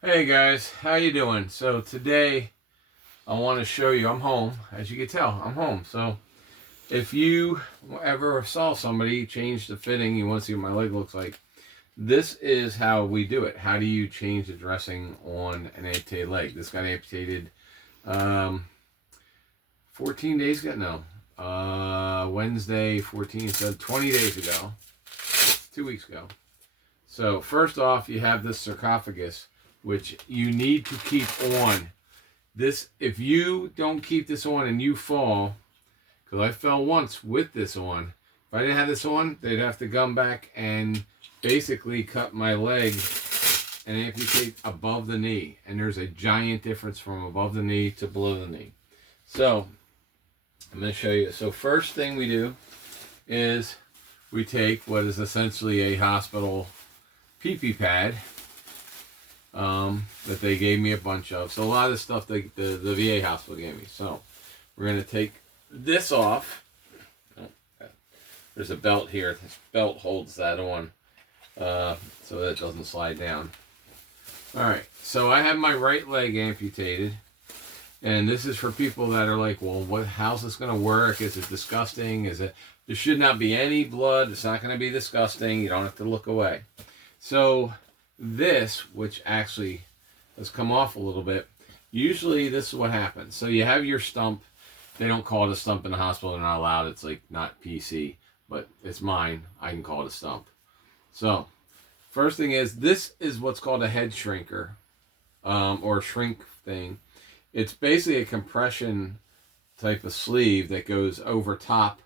Hey guys, how you doing? So today I want to show you, I'm home. As you can tell, I'm home. So if you ever saw somebody change the fitting, you want to see what my leg looks like, this is how we do it. How do you change the dressing on an amputated leg? This got amputated um, 14 days ago? No. Wednesday 14, so 20 days ago. 2 weeks ago. So first off, you have this sarcophagus, which you need to keep on. This, if you don't keep this on and you fall, because I fell once with this on. If I didn't have this on, they'd have to come back and basically cut my leg and amputate above the knee. And there's a giant difference from above the knee to below the knee. So I'm going to show you. So first thing we do is we take what is essentially a hospital pee-pee pad that they gave me a bunch of. So a lot of the stuff the VA hospital gave me. So we're going to take this off. Oh, there's a belt here. This belt holds that on so that it doesn't slide down. Alright, so I have my right leg amputated. And this is for people that are like, well, how's this going to work? Is it disgusting? There should not be any blood. It's not going to be disgusting. You don't have to look away. So this, which actually has come off a little bit, usually this is what happens. So you have your stump. They don't call it a stump in the hospital. They're not allowed. It's like not PC, but it's mine. I can call it a stump. So first thing is, this is what's called a head shrinker or shrink thing. It's basically a compression type of sleeve that goes over top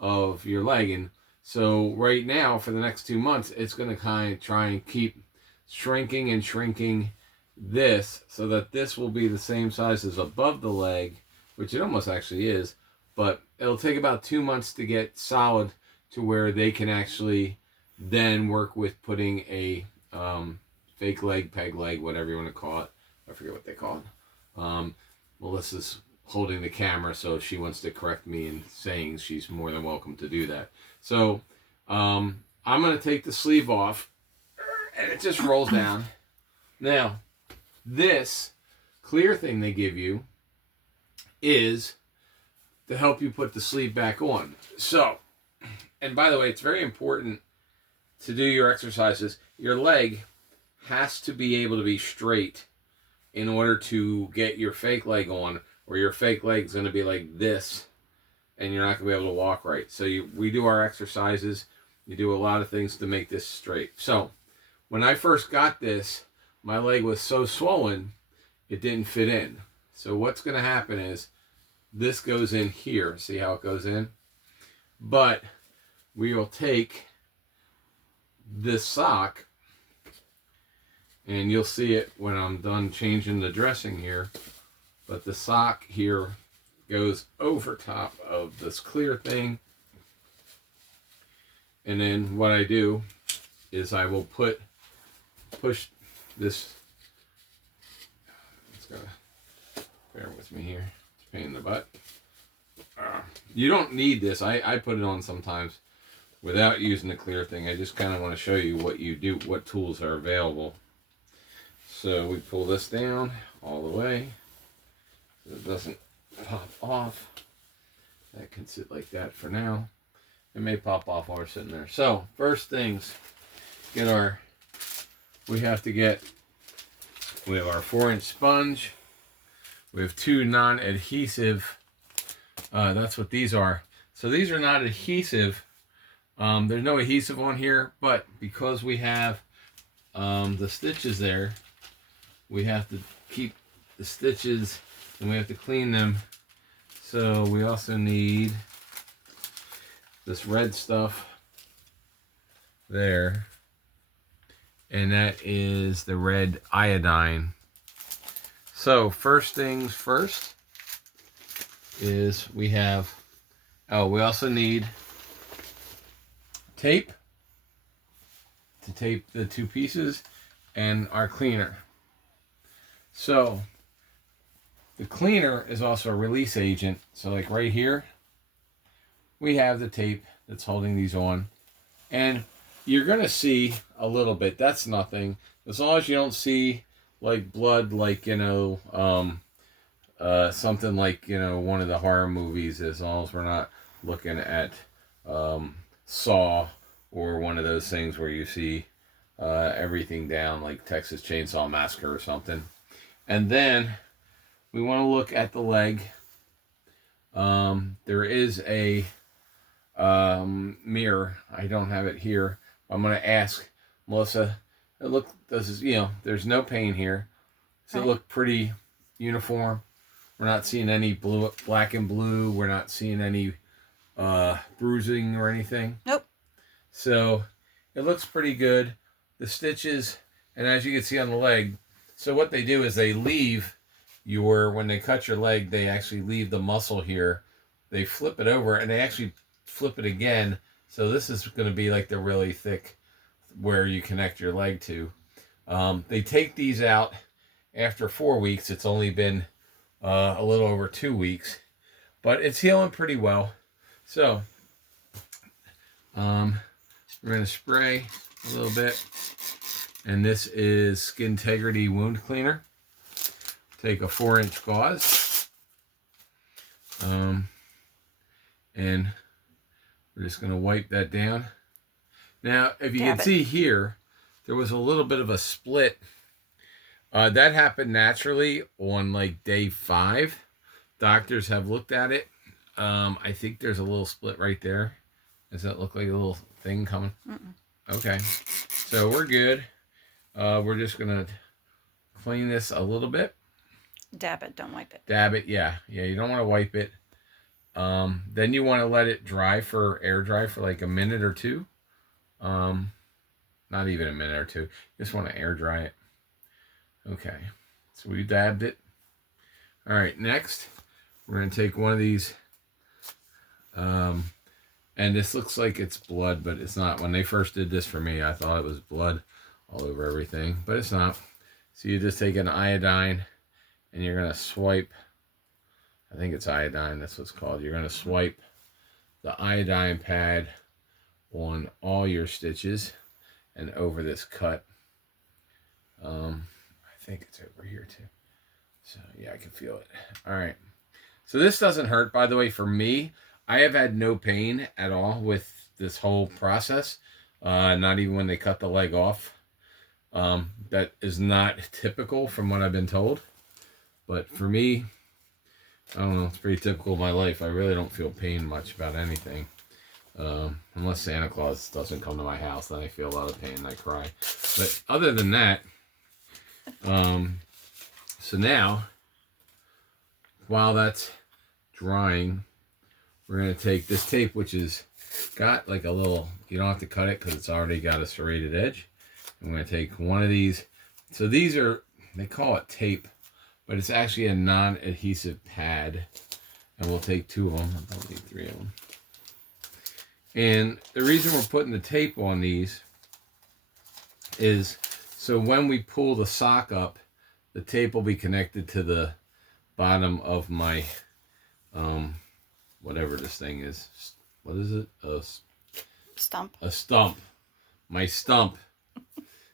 of your leg. And so right now, for the next 2 months, it's going to kind of try and keep shrinking and shrinking this so that this will be the same size as above the leg, which it almost actually is. But it'll take about 2 months to get solid to where they can actually then work with putting a fake leg, peg leg, whatever you want to call it. I forget what they call it. Melissa's holding the camera, so if she wants to correct me in saying, she's more than welcome to do that. So I'm going to take the sleeve off, and it just rolls down. Now, this clear thing they give you is to help you put the sleeve back on. So, and by the way, it's very important to do your exercises. Your leg has to be able to be straight in order to get your fake leg on, or your fake leg's going to be like this, and you're not going to be able to walk right. So we do our exercises. You do a lot of things to make this straight. So when I first got this, my leg was so swollen, it didn't fit in. So what's going to happen is this goes in here. See how it goes in? But we will take this sock, and you'll see it when I'm done changing the dressing here. But the sock here goes over top of this clear thing. And then what I do is I will push this. It's gotta bear with me here. It's a pain in the butt. You don't need this. I put it on sometimes without using the clear thing. I just kind of want to show you what you do, what tools are available. So we pull this down all the way so it doesn't pop off. That can sit like that for now. It may pop off while we're sitting there. So first things, we have our 4-inch sponge. We have 2 non-adhesive, that's what these are. So these are not adhesive. There's no adhesive on here, but because we have the stitches there, we have to keep the stitches and we have to clean them. So we also need this red stuff there, and that is the red iodine. So first things first is we also need tape to tape the 2 pieces and our cleaner. So the cleaner is also a release agent. So like right here, we have the tape that's holding these on. And you're going to see a little bit. That's nothing. As long as you don't see like blood, like, something like, one of the horror movies, as long as we're not looking at Saw or one of those things where you see everything down, like Texas Chainsaw Massacre or something. And then we want to look at the leg. There is a mirror. I don't have it here. I'm going to ask Melissa. There's no pain here. Does it look pretty uniform? We're not seeing any black and blue. We're not seeing any bruising or anything. Nope. So it looks pretty good. The stitches, and as you can see on the leg, so what they do is they leave when they cut your leg, they actually leave the muscle here. They flip it over and they actually flip it again. So this is going to be like the really thick where you connect your leg to. They take these out after 4 weeks. It's only been a little over 2 weeks, but it's healing pretty well. So we're going to spray a little bit, and this is Skin Integrity Wound Cleaner. Take a 4-inch gauze, and we're just going to wipe that down. Now, if you can see here, there was a little bit of a split. That happened naturally on like day 5. Doctors have looked at it. I think there's a little split right there. Does that look like a little thing coming? Mm-mm. Okay, so we're good. We're just gonna clean this a little bit. Dab it, don't wipe it. Dab it, yeah. You don't want to wipe it. Then you want to let it air dry for like a minute or two. Not even a minute or two. You just want to air dry it. Okay, so we dabbed it. All right, next we're gonna take one of these. And this looks like it's blood, but it's not. When they first did this for me, I thought it was blood all over everything, but it's not. So you just take an iodine and you're going to swipe. I think it's iodine, that's what it's called. You're going to swipe the iodine pad on all your stitches and over this cut. I think it's over here too. So yeah, I can feel it. All right. So this doesn't hurt, by the way, for me. I have had no pain at all with this whole process, not even when they cut the leg off. That is not typical from what I've been told. But for me, I don't know, it's pretty typical of my life. I really don't feel pain much about anything. Unless Santa Claus doesn't come to my house, then I feel a lot of pain and I cry. But other than that, so now, while that's drying, we're going to take this tape, which is got like a little, you don't have to cut it because it's already got a serrated edge. I'm going to take one of these. So these are, they call it tape, but it's actually a non-adhesive pad. And we'll take 2 of them. I don't need 3 of them. And the reason we're putting the tape on these is so when we pull the sock up, the tape will be connected to the bottom of my, whatever this thing is. What is it? Stump. A stump. My stump.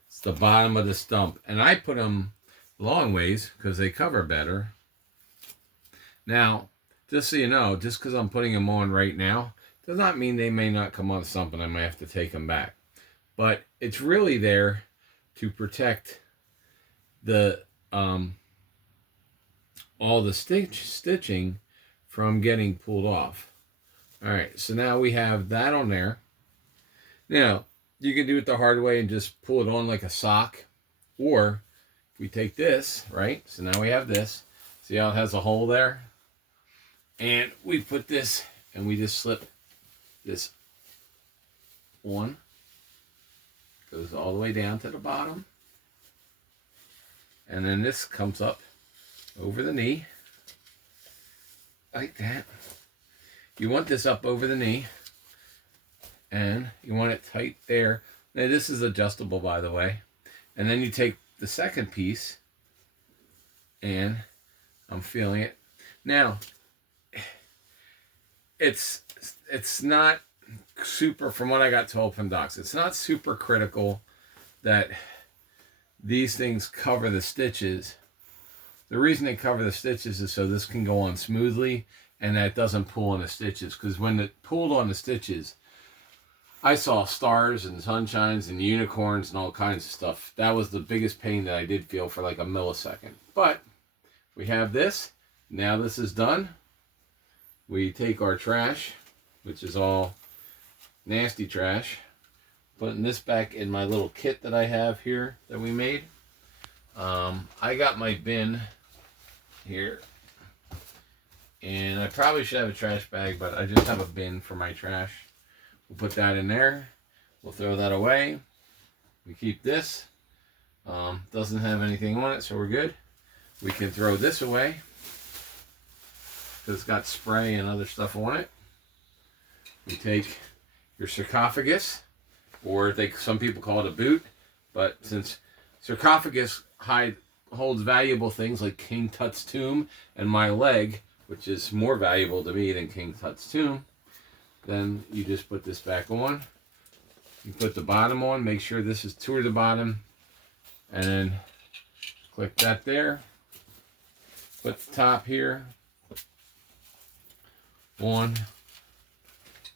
It's the bottom of the stump. And I put them long ways because they cover better. Now, just so you know, just because I'm putting them on right now, does not mean they may not come on stump and I might have to take them back. But it's really there to protect the all the stitching from getting pulled off. All right, so now we have that on there. Now, you can do it the hard way and just pull it on like a sock. Or we take this, right? So now we have this. See how it has a hole there? And we put this and we just slip this on. Goes all the way down to the bottom. And then this comes up over the knee. Like that. You want this up over the knee. And you want it tight there. Now this is adjustable, by the way. And then you take the second piece. And I'm feeling it. Now, it's not super, from what I got told from docs, it's not super critical that these things cover the stitches. The reason they cover the stitches is so this can go on smoothly and that doesn't pull on the stitches. Because when it pulled on the stitches, I saw stars and sunshines and unicorns and all kinds of stuff. That was the biggest pain that I did feel for like a millisecond. But we have this. Now this is done. We take our trash, which is all nasty trash, putting this back in my little kit that I have here that we made. I got my bin here, and I probably should have a trash bag, but I just have a bin for my trash. We'll put that in there. We'll throw that away. We keep this. Doesn't have anything on it, so we're good. We can throw this away because it's got spray and other stuff on it. You take your sarcophagus, or some people call it a boot, but since sarcophagus holds valuable things like King Tut's tomb and my leg, which is more valuable to me than King Tut's tomb, then you just put this back on. You put the bottom on, make sure this is toward the bottom, and then click that there. Put the top here on.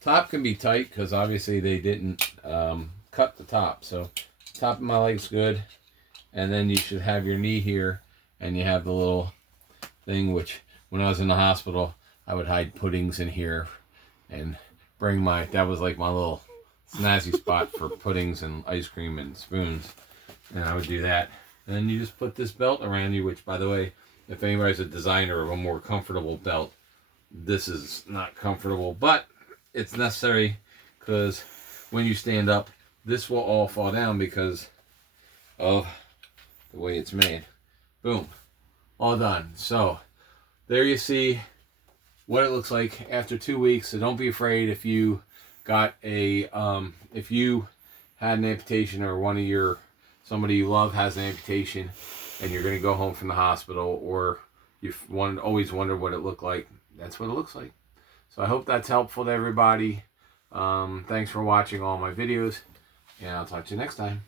Top can be tight because obviously they didn't cut the top, so top of my leg's good. And then you should have your knee here, and you have the little thing, which when I was in the hospital I would hide puddings in here and bring that was like my little snazzy spot for puddings and ice cream and spoons, and I would do that. And then you just put this belt around you, which, by the way, if anybody's a designer of a more comfortable belt, this is not comfortable, but it's necessary because when you stand up, this will all fall down because of the way it's made. Boom. All done. So there you see what it looks like after 2 weeks. So don't be afraid if you got if you had an amputation, or somebody you love has an amputation and you're going to go home from the hospital, or you've always wondered what it looked like. That's what it looks like. So I hope that's helpful to everybody. Thanks for watching all my videos, and I'll talk to you next time.